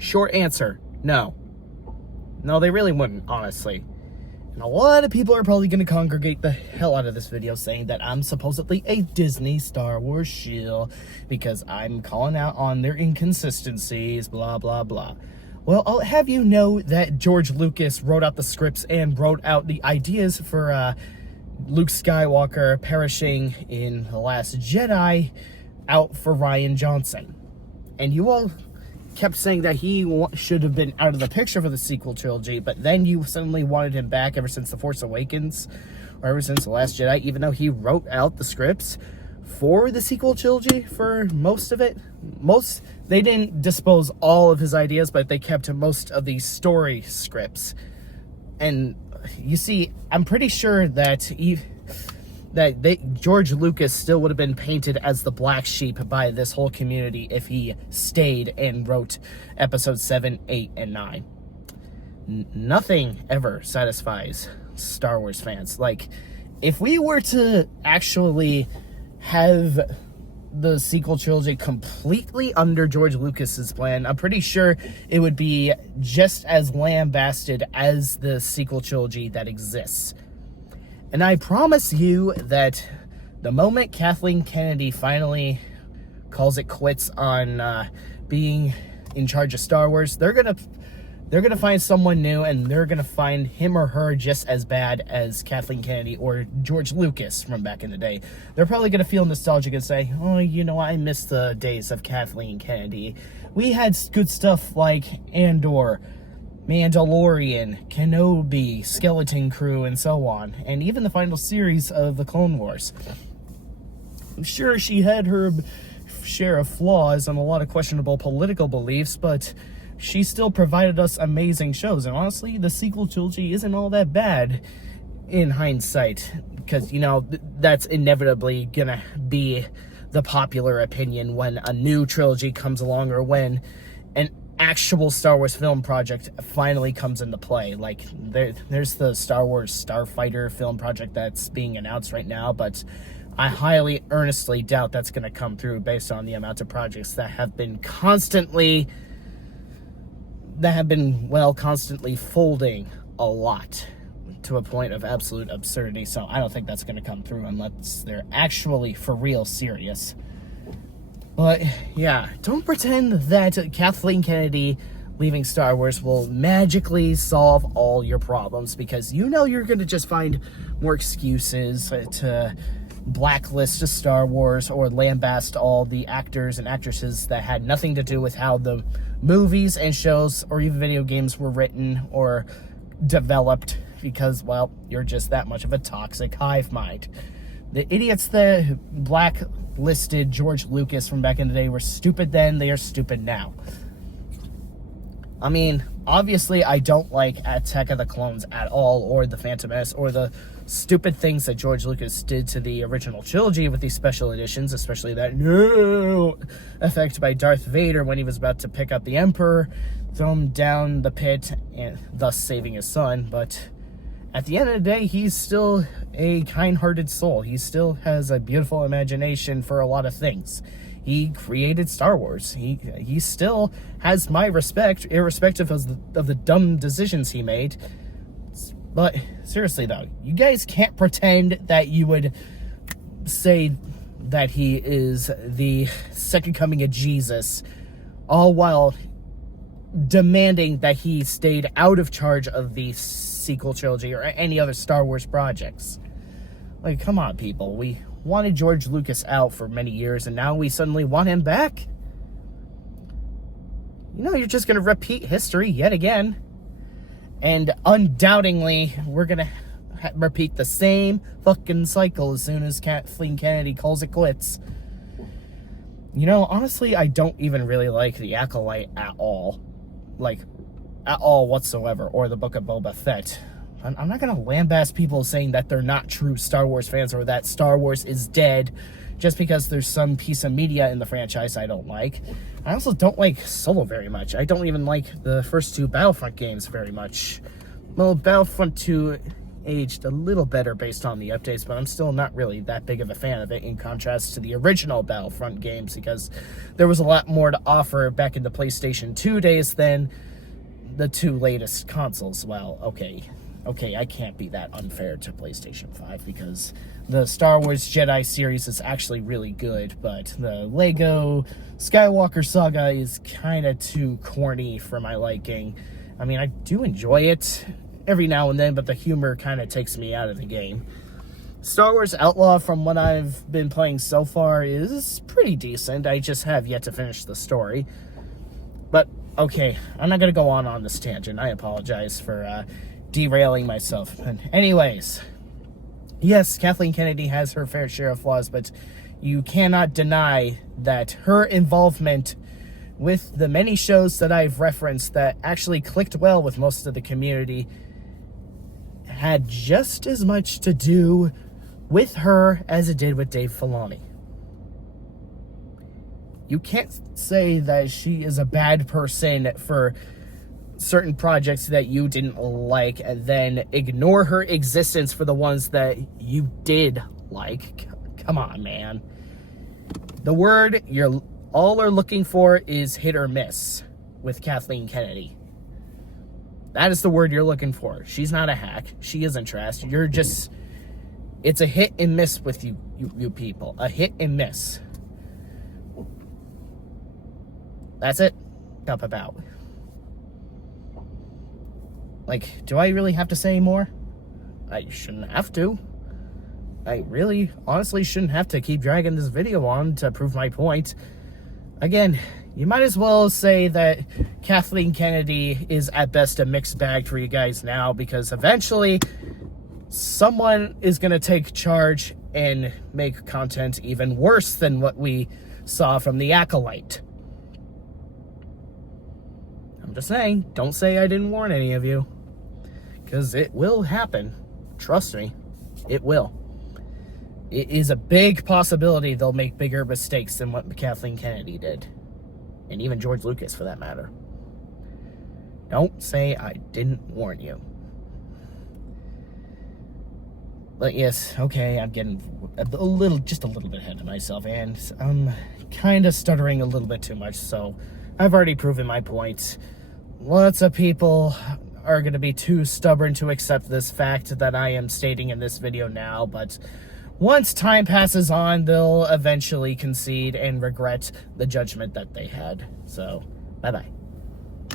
Short answer, no. No, they really wouldn't, honestly. And a lot of people are probably going to congregate the hell out of this video saying that I'm supposedly a Disney Star Wars shill because I'm calling out on their inconsistencies, blah, blah, blah. Well, I'll have you know that George Lucas wrote out the scripts and wrote out the ideas for Luke Skywalker perishing in The Last Jedi out for Rian Johnson. And you all kept saying that he should have been out of the picture for the sequel trilogy, but then you suddenly wanted him back ever since The Force Awakens, or ever since The Last Jedi, even though he wrote out the scripts for the sequel trilogy for most of it. They didn't dispose all of his ideas, but they kept most of the story scripts. And you see, I'm pretty sure that George Lucas still would have been painted as the black sheep by this whole community if he stayed and wrote episodes 7, 8, and 9. Nothing ever satisfies Star Wars fans. Like, if we were to actually have the sequel trilogy completely under George Lucas's plan, I'm pretty sure it would be just as lambasted as the sequel trilogy that exists. And I promise you that the moment Kathleen Kennedy finally calls it quits on being in charge of Star Wars, they're gonna find someone new, and they're gonna find him or her just as bad as Kathleen Kennedy or George Lucas from back in the day. They're probably gonna feel nostalgic and say, "Oh, you know, I miss the days of Kathleen Kennedy. We had good stuff like Andor, Mandalorian, Kenobi, Skeleton Crew, and so on, and even the final series of the Clone Wars." I'm sure she had her share of flaws and a lot of questionable political beliefs, but she still provided us amazing shows. And honestly, the sequel trilogy isn't all that bad in hindsight, because, you know, that's inevitably gonna be the popular opinion when a new trilogy comes along, or when an actual Star Wars film project finally comes into play. Like, there's the Star Wars Starfighter film project that's being announced right now, but I highly, earnestly doubt that's going to come through based on the amount of projects that have been constantly folding a lot to a point of absolute absurdity. So I don't think that's going to come through unless they're actually for real serious. But yeah, don't pretend that Kathleen Kennedy leaving Star Wars will magically solve all your problems, because you know you're going to just find more excuses to blacklist Star Wars or lambast all the actors and actresses that had nothing to do with how the movies and shows or even video games were written or developed, because, well, you're just that much of a toxic hive mind. The idiots that blacklisted George Lucas from back in the day were stupid then, they are stupid now. I mean, obviously I don't like Attack of the Clones at all, or The Phantom Menace, or the stupid things that George Lucas did to the original trilogy with these special editions, especially that no effect by Darth Vader when he was about to pick up the Emperor, throw him down the pit, and thus saving his son. But at the end of the day, he's still a kind-hearted soul. He still has a beautiful imagination for a lot of things. He created Star Wars. He still has my respect, irrespective of the dumb decisions he made. But seriously though, you guys can't pretend that you would say that he is the second coming of Jesus, all while demanding that he stayed out of charge of the sequel trilogy or any other Star Wars projects. Like, come on, people. We wanted George Lucas out for many years, and now we suddenly want him back? You know, you're just going to repeat history yet again. And undoubtedly, we're going to repeat the same fucking cycle as soon as Kathleen Kennedy calls it quits. You know, honestly, I don't even really like The Acolyte at all. Like, at all whatsoever. Or the Book of Boba Fett. I'm not going to lambast people saying that they're not true Star Wars fans, or that Star Wars is dead, just because there's some piece of media in the franchise I don't like. I also don't like Solo very much. I don't even like the first two Battlefront games very much. Well, Battlefront 2 aged a little better based on the updates, but I'm still not really that big of a fan of it in contrast to the original Battlefront games, because there was a lot more to offer back in the PlayStation 2 days than the 2 latest consoles. Well, okay, I can't be that unfair to PlayStation 5, because the Star Wars Jedi series is actually really good, but the Lego Skywalker Saga is kind of too corny for my liking. I mean, I do enjoy it every now and then, but the humor kind of takes me out of the game. Star Wars Outlaw, from what I've been playing so far, is pretty decent. I just have yet to finish the story. But, okay, I'm not going to go on this tangent. I apologize for derailing myself. But anyways, yes, Kathleen Kennedy has her fair share of flaws, but you cannot deny that her involvement with the many shows that I've referenced that actually clicked well with most of the community had just as much to do with her as it did with Dave Filoni. You can't say that she is a bad person for certain projects that you didn't like and then ignore her existence for the ones that you did like. Come on, man. The word you're all are looking for is hit or miss with Kathleen Kennedy. That is the word you're looking for. She's not a hack. She isn't trash. You're just... It's a hit and miss with you people. A hit and miss. That's it. Up about. Like, do I really have to say more? I shouldn't have to. I really, honestly shouldn't have to keep dragging this video on to prove my point. Again, you might as well say that Kathleen Kennedy is at best a mixed bag for you guys now, because eventually someone is going to take charge and make content even worse than what we saw from The Acolyte. I'm just saying, don't say I didn't warn any of you, because it will happen. Trust me, it will. It is a big possibility they'll make bigger mistakes than what Kathleen Kennedy did. And even George Lucas, for that matter. Don't say I didn't warn you. But yes, okay, I'm getting just a little bit ahead of myself, and I'm kind of stuttering a little bit too much, so I've already proven my point. Lots of people are going to be too stubborn to accept this fact that I am stating in this video now, but once time passes on, they'll eventually concede and regret the judgment that they had. So, bye-bye.